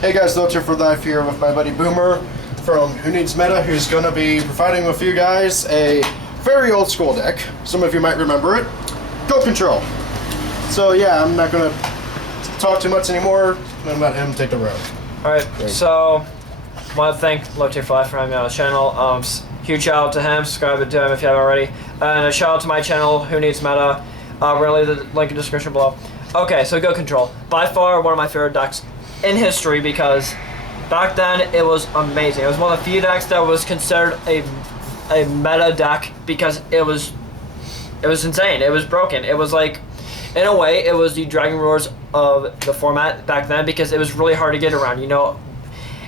Hey guys, Locher for Life here with my buddy Boomer from Who Needs Meta, who's going to be providing with you guys a very old school deck. Some of you might remember it. Go Control. So yeah, I'm not going to talk too much anymore. I'm going to let him take the road. Alright, so I want to thank Locher for Life for having me on the channel. Huge shout out to him, subscribe to him if you haven't already. And a shout out to my channel, Who Needs Meta. We're going to leave the link in the description below. Okay, so Go Control. By far one of my favorite decks in history because back then it was amazing. It was one of the few decks that was considered a meta deck because it was insane. It was broken. It was like, in a way, it was the Dragon Roars of the format back then because it was really hard to get around, you know,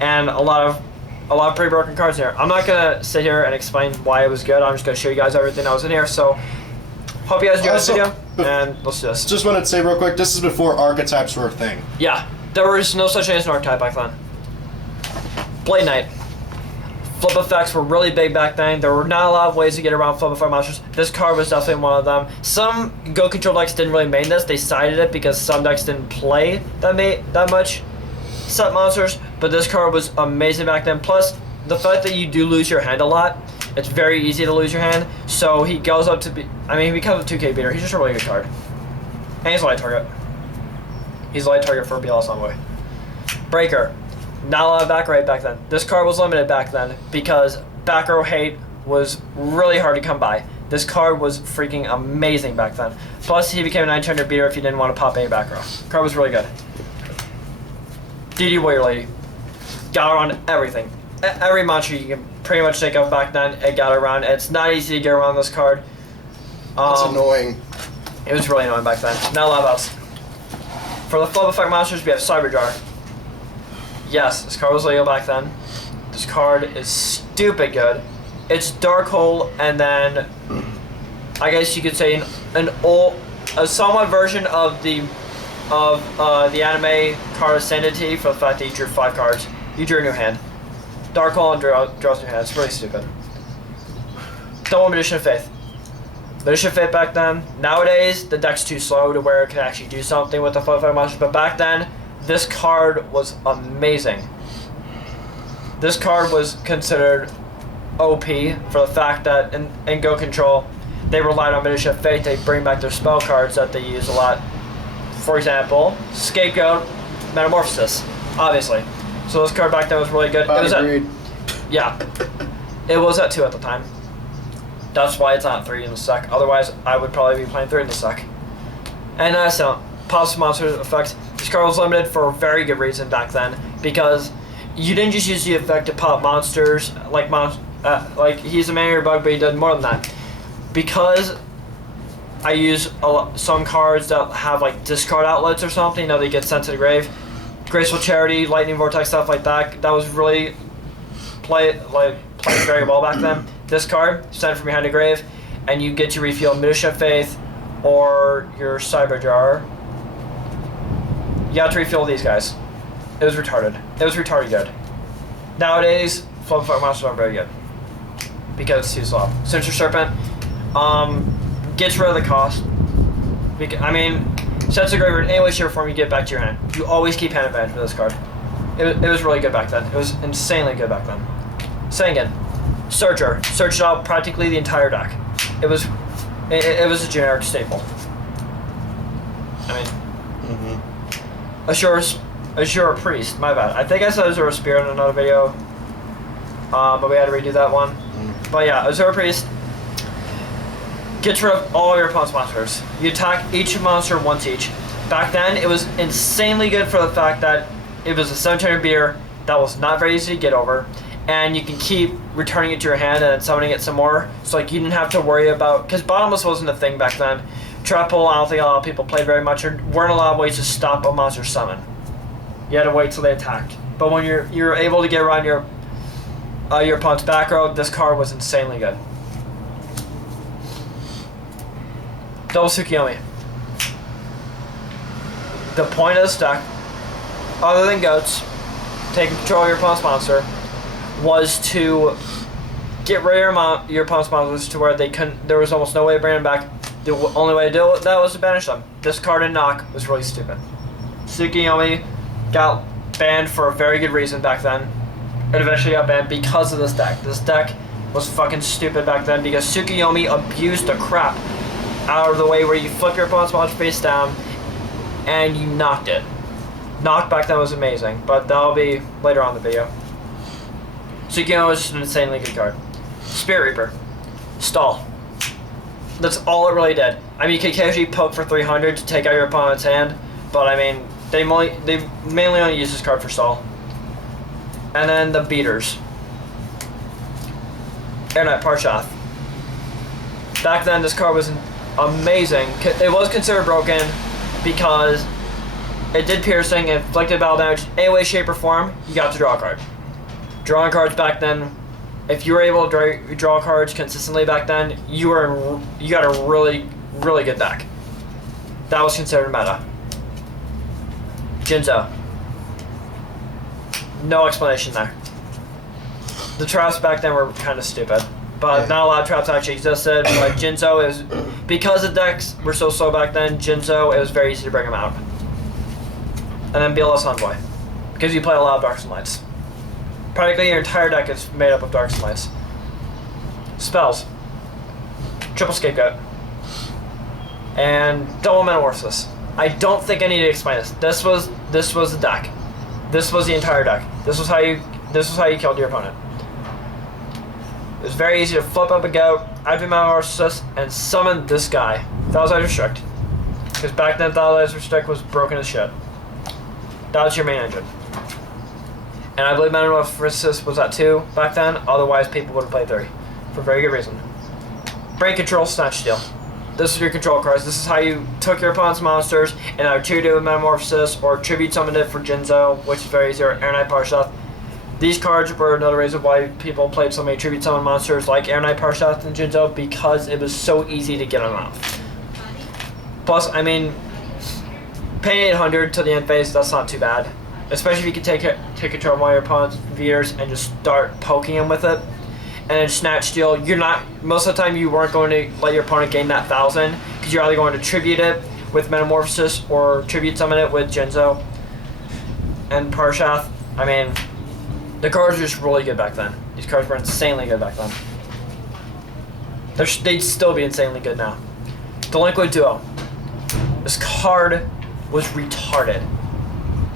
and a lot of pretty broken cards here. I'm not gonna sit here and explain why it was good. I'm just gonna show you guys everything that was in here. So hope you guys enjoy this video, and let's do this. Just wanted to say real quick, this is before archetypes were a thing. Yeah, there was no such thing as an archetype back then. Blade Knight. Flip effects were really big back then. There were not a lot of ways to get around flip effect monsters. This card was definitely one of them. Some Go Control decks didn't really main this. They sided it because some decks didn't play that much set monsters. But this card was amazing back then. Plus, the fact that you do lose your hand a lot, it's very easy to lose your hand. So he goes up to be, I mean, he becomes a 2K beater. He's just a really good card. And he's a light target. He's a light target for BLS Envoy. Breaker. Not a lot of back row hate back then. This card was limited back then because back row hate was really hard to come by. This card was freaking amazing back then. Plus, he became a 900 beater if you didn't want to pop any back row. Card was really good. DD Warrior Lady. Got around everything. Every monster you can pretty much think of back then, it got around. It's not easy to get around this card. It's annoying. It was really annoying back then. Not a lot of else. For the flip effect monsters, we have Cyberjar. Yes, this card was legal back then. This card is stupid good. It's Dark Hole, and then I guess you could say a somewhat version of the anime card Ascendity for the fact that you drew 5 cards. You drew a new hand. Dark Hole and draws new hand. It's really stupid. Double Magician of Faith. Magician of Faith back then. Nowadays, the deck's too slow to where it can actually do something with the flip effect monsters, but back then, this card was amazing. This card was considered OP for the fact that in Go Control, they relied on Magician of Fate. They bring back their spell cards that they use a lot. For example, Scapegoat, Metamorphosis, obviously. So this card back then was really good. Yeah, it was at 2 at the time. That's why it's not 3 in the deck. Otherwise, I would probably be playing 3 in the deck. And so, positive monster effects. This card was limited for a very good reason back then because you didn't just use the effect to pop monsters like he's a man-eater bug, but he did more than that. Because I use some cards that have like discard outlets or something, you know, they get sent to the grave. Graceful Charity, Lightning Vortex, stuff like that. That was really played very well back then. This card, sent from behind the grave, and you get to refill Magician of Faith or your Cyberjar. You have to refill these guys. It was retarded. It was retarded good. Nowadays, flip effect monsters aren't very good because it's too slow. Sinister Serpent gets rid of the cost. I mean, sets a graveyard any way, shape, or form you get back to your hand. You always keep hand advantage with this card. It was really good back then. It was insanely good back then. Saying again, Searcher searched out practically the entire deck. It was a generic staple. I mean. Azure Priest, my bad. I think I said Azure Spirit in another video, but we had to redo that one. But yeah, Azure Priest gets rid of all your opponent's monsters. You attack each monster once each. Back then, it was insanely good for the fact that it was a 700 beater that was not very easy to get over, and you can keep returning it to your hand and then summoning it some more. So like you didn't have to worry about, because bottomless wasn't a thing back then. Trap Hole, I don't think a lot of people played very much. There weren't a lot of ways to stop a monster summon. You had to wait till they attacked. But when you're able to get around your opponent's back row, this card was insanely good. Double Tsukiyomi. The point of this deck, other than goats, taking control of your opponent's monster, was to get rid of your opponent's monsters to where there was almost no way to bring them back. The only way to do that was to banish them. This card in knock was really stupid. Tsukiyomi got banned for a very good reason back then. It eventually got banned because of this deck. This deck was fucking stupid back then because Tsukuyomi abused the crap out of the way where you flip your opponent's monster face down and you knocked it. Knock back then was amazing, but that'll be later on in the video. Tsukuyomi was just an insanely good card. Spirit Reaper. Stall. That's all it really did. I mean, you could occasionally poke for 300 to take out your opponent's hand, but I mean, they mainly only use this card for stall. And then the beaters. Air Knight Parshath. Back then, this card was amazing. It was considered broken because it did piercing, inflicted battle damage, any way, shape, or form, you got to draw a card. Drawing cards back then, if you were able to draw cards consistently back then, you got a really, really good deck. That was considered meta. Jinzo. No explanation there. The traps back then were kind of stupid, but not a lot of traps actually existed. But Jinzo is, because the decks were so slow back then, Jinzo, it was very easy to bring them out. And then BLS Envoy, because you play a lot of Darks and Lights. Practically your entire deck is made up of Darks and Lights. Spells. Triple Scapegoat. And Double Metamorphosis. I don't think I need to explain this. This was the deck. This was the entire deck. This was how you killed your opponent. It was very easy to flip up a goat, activate Metamorphosis, and summon this guy. Thousand Eyes Restrict. Because back then Thousand Eyes Restrict was broken as shit. That was your main engine. And I believe Metamorphosis was at 2 back then, otherwise people would have played 3. For very good reason. Brain Control, Snatch Steal. This is your control cards. This is how you took your opponent's monsters and either treated it with Metamorphosis or tribute summoned it for Jinzo, which is very easy, or Air Knight Parshath. These cards were another reason why people played so many tribute summon monsters like Air Knight Parshath and Jinzo, because it was so easy to get them out. Plus, I mean, paying 800 to the end phase, that's not too bad. Especially if you can take control of one of your opponent's Veers and just start poking him with it. And then Snatch Steal, most of the time you weren't going to let your opponent gain that 1,000, because you're either going to tribute it with Metamorphosis or tribute summon it with Jinzo and Parshath. I mean, the cards were just really good back then. These cards were insanely good back then. They'd still be insanely good now. Delinquent Duo. This card was retarded.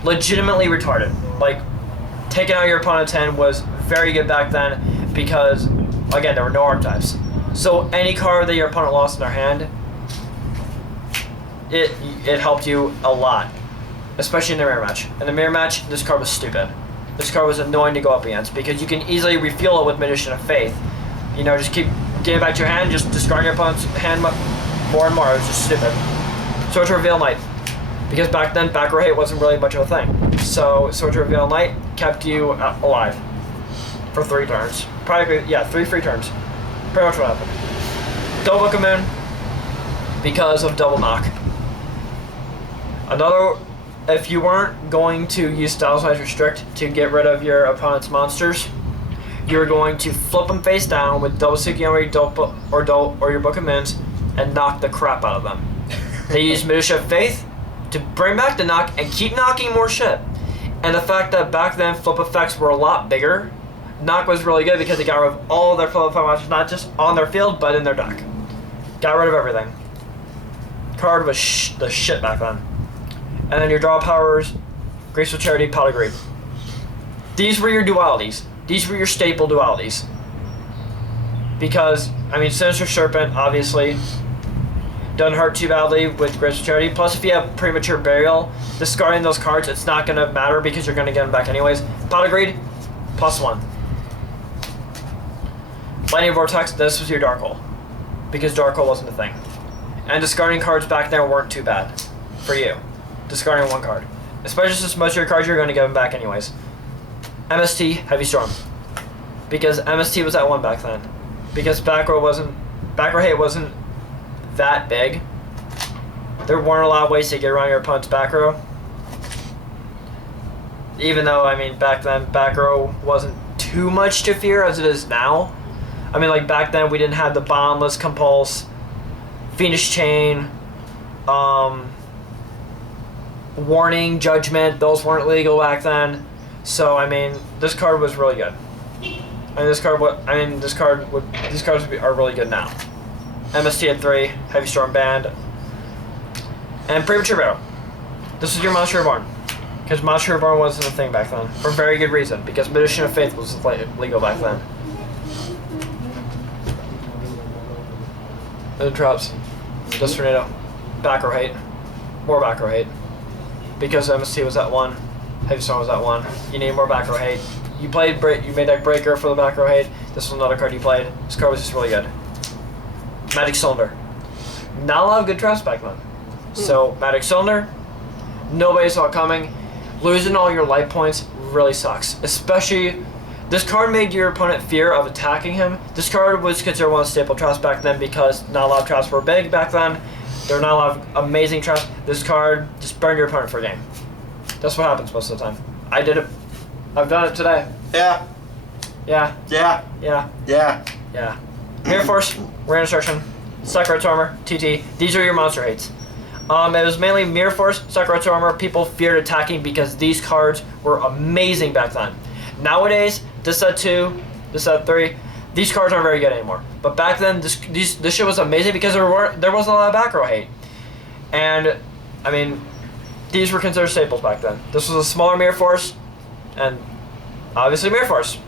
Legitimately retarded. Like, taking out your opponent's hand was very good back then because, again, there were no archetypes. So any card that your opponent lost in their hand, it helped you a lot, especially in the mirror match. In the mirror match, this card was stupid. This card was annoying to go up against because you can easily refuel it with Magician of Faith. You know, just keep getting it back to your hand, just discard your opponent's hand more and more. It was just stupid. Sword to Reveal Knight. Because back then, back row hate wasn't really much of a thing. So, Sword to Reveal Knight kept you alive for 3 turns. Probably, yeah, 3 free turns. Pretty much what happened. Double Book of Moon, because of Double Knock. Another, if you weren't going to use Thousand Eyes Restrict to get rid of your opponent's monsters, you're going to flip them face down with Double Tsukuyomi or your Book of Moons and knock the crap out of them. They use Magician of Faith to bring back the knock and keep knocking more shit. And the fact that back then flip effects were a lot bigger, knock was really good because they got rid of all of their flip effect monsters, not just on their field, but in their deck. Got rid of everything. Card was the shit back then. And then your draw powers, Graceful Charity, Pot of Greed. These were your dualities. These were your staple dualities. Because, I mean, Sinister Serpent, obviously, doesn't hurt too badly with Graceful Charity. Plus, if you have Premature Burial, discarding those cards, it's not going to matter because you're going to get them back anyways. Pot of Greed, +1. Lightning Vortex, this was your Dark Hole. Because Dark Hole wasn't a thing. And discarding cards back there weren't too bad for you. Discarding 1 card. Especially since most of your cards you're going to get them back anyways. MST, Heavy Storm. Because MST was at 1 back then. Because back row hate wasn't that big. There weren't a lot of ways to get around your opponent's back row. Even though, I mean, back then, back row wasn't too much to fear as it is now. I mean, like, back then we didn't have the Boundless Compulse, Phoenix Chain, Warning, Judgment, those weren't legal back then. So I mean, this card was really good. And these cards are really good now. MST at 3, Heavy Storm Band, and Premature Battle. This is your Monster Reborn. Because Monster Reborn wasn't a thing back then. For a very good reason. Because Magician of Faith was legal back then. And the drops. This Tornado. Back row hate. More back row hate. Because MST was at 1. Heavy Storm was at 1. You need more back row hate. You made that Breaker for the back row hate. This was another card you played. This card was just really good. Magic Cylinder. Not a lot of good traps back then. So, Magic Cylinder, nobody saw it coming. Losing all your life points really sucks. Especially, this card made your opponent fear of attacking him. This card was considered one of the staple traps back then because not a lot of traps were big back then. There were not a lot of amazing traps. This card just burned your opponent for a game. That's what happens most of the time. I did it. I've done it today. Yeah. Yeah. Yeah. Yeah. Yeah. Yeah. Mirror Force, Rain Destruction, Sakura Armor, TT. These are your monster hates. It was mainly Mirror Force, Sakura Armor. People feared attacking because these cards were amazing back then. Nowadays, this set 2, this set 3, these cards aren't very good anymore. But back then, this shit was amazing because there wasn't a lot of back row hate. And, I mean, these were considered staples back then. This was a smaller Mirror Force, and obviously Mirror Force.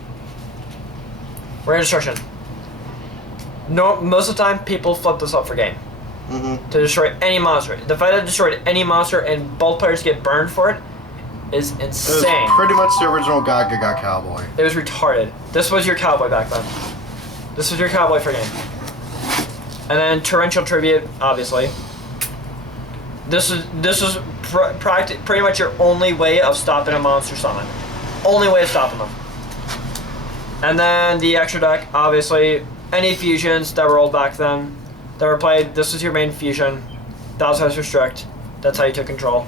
Rain Destruction. No, most of the time, people flip this up for game. To destroy any monster. The fact that it destroyed any monster and both players get burned for it is insane. It was pretty much the original Gaga Cowboy. It was retarded. This was your Cowboy back then. This was your Cowboy for game. And then Torrential Tribute, obviously. This was pretty much your only way of stopping a monster summon. Only way of stopping them. And then the extra deck, obviously, any fusions that were old back then, that were played, this was your main fusion. That was how it's restrict. That's how you took control.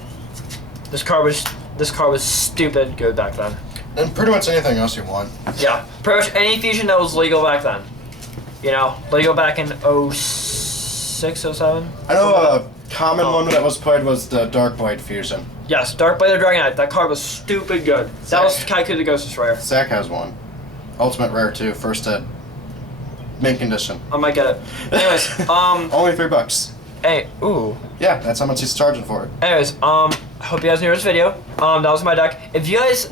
This card was stupid good back then. And pretty much anything else you want. Yeah, pretty much any fusion that was legal back then. You know, legal back in 06, 07? I know a common one that was played was the Darkblade fusion. Yes, Darkblade of Dragonite. That card was stupid good. That was Kaiku the Ghost Destroyer. Zach has one. Ultimate rare too, first hit. Mint condition. I might get it. Anyways, only $3. Hey, ooh. Yeah, that's how much he's charging for it. Anyways, I hope you guys enjoyed this video. That was my deck. If you guys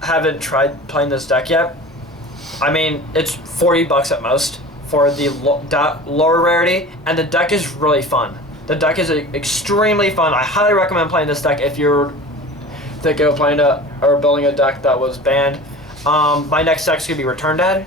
haven't tried playing this deck yet, I mean, it's $40 at most for the lower rarity, and the deck is really fun. The deck is extremely fun. I highly recommend playing this deck if you're thinking of playing or building a deck that was banned. My next deck's gonna be Return Dad,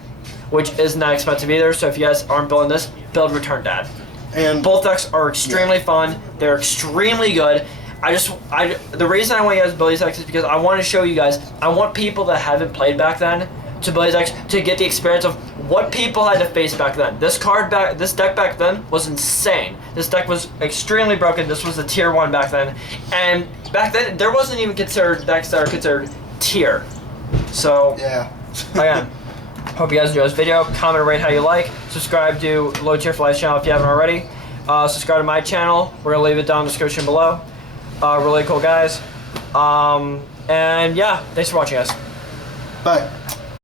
which isn't that expensive either. So if you guys aren't building this, build Return Dad. And both decks are extremely fun. They're extremely good. The reason I want you guys to build these decks is because I want to show you guys. I want people that haven't played back then to build these decks to get the experience of what people had to face back then. This deck back then was insane. This deck was extremely broken. This was a tier 1 back then, and back then there wasn't even considered decks that are considered tier. So yeah. Again, hope you guys enjoyed this video. Comment and rate how you like. Subscribe to Low Tier for Life channel if you haven't already. Subscribe to my channel. We're gonna leave it down in the description below. Really cool guys. And yeah, thanks for watching, guys. Bye.